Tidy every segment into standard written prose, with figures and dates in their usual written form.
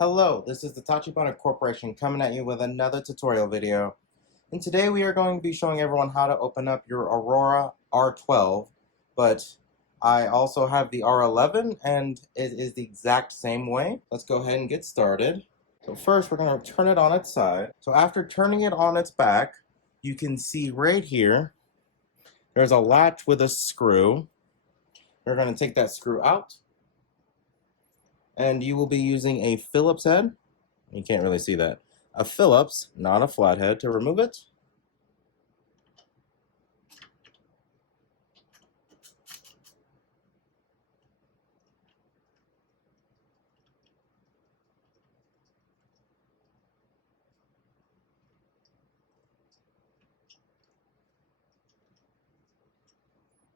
Hello, this is the Tachibana Corporation coming at you with another tutorial video. And today we are going to be showing everyone how to open up your Aurora R12, but I also have the R11 and it is the exact same way. Let's go ahead and get started. So first we're going to turn it on its side. So after turning it on its back, you can see right here, there's a latch with a screw. We're going to take that screw out. And you will be using a Phillips head. You can't really see that. A Phillips, not a flathead, to remove it.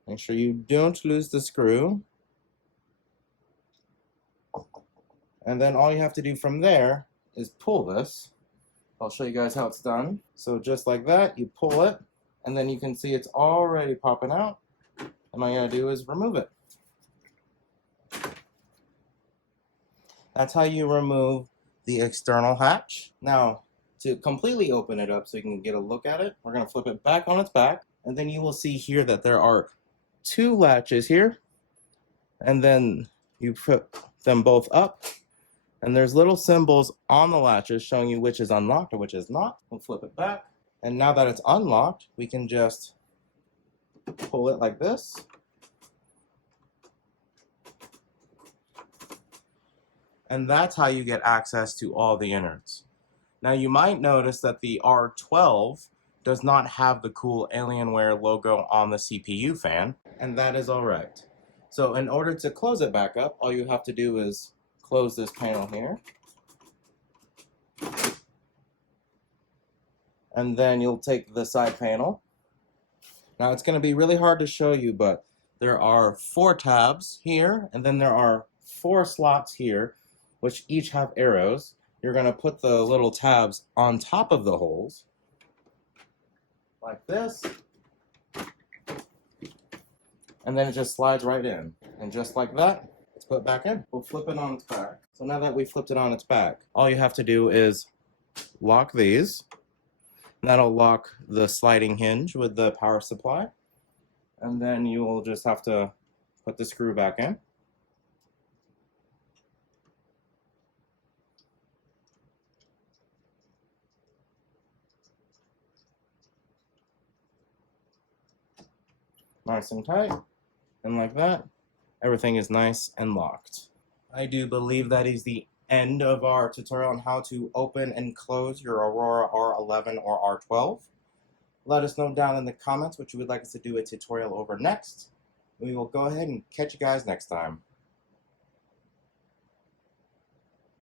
Make sure you don't lose the screw. And then all you have to do from there is pull this. I'll show you guys how it's done. So just like that, you pull it, and then you can see it's already popping out. And all you gotta do is remove it. That's how you remove the external hatch. Now, to completely open it up so you can get a look at it, we're gonna flip it back on its back, and then you will see here that there are two latches here, and then you put them both up. And there's little symbols on the latches showing you which is unlocked and which is not. We'll flip it back. And now that it's unlocked, we can just pull it like this. And that's how you get access to all the innards. Now you might notice that the R12 does not have the cool Alienware logo on the CPU fan, and that is all right. So in order to close it back up, all you have to do is close this panel here. And then you'll take the side panel. Now it's going to be really hard to show you, but there are 4 tabs here, and then there are 4 slots here, which each have arrows. You're going to put the little tabs on top of the holes, like this. And then it just slides right in. And just like that, it's put back in. We'll flip it on its back. So now that we flipped it on its back, all you have to do is lock these. That'll lock the sliding hinge with the power supply. And then you will just have to put the screw back in. Nice and tight. And like that, everything is nice and locked. I do believe that is the end of our tutorial on how to open and close your Aurora R11 or R12. Let us know down in the comments what you would like us to do a tutorial over next. We will go ahead and catch you guys next time.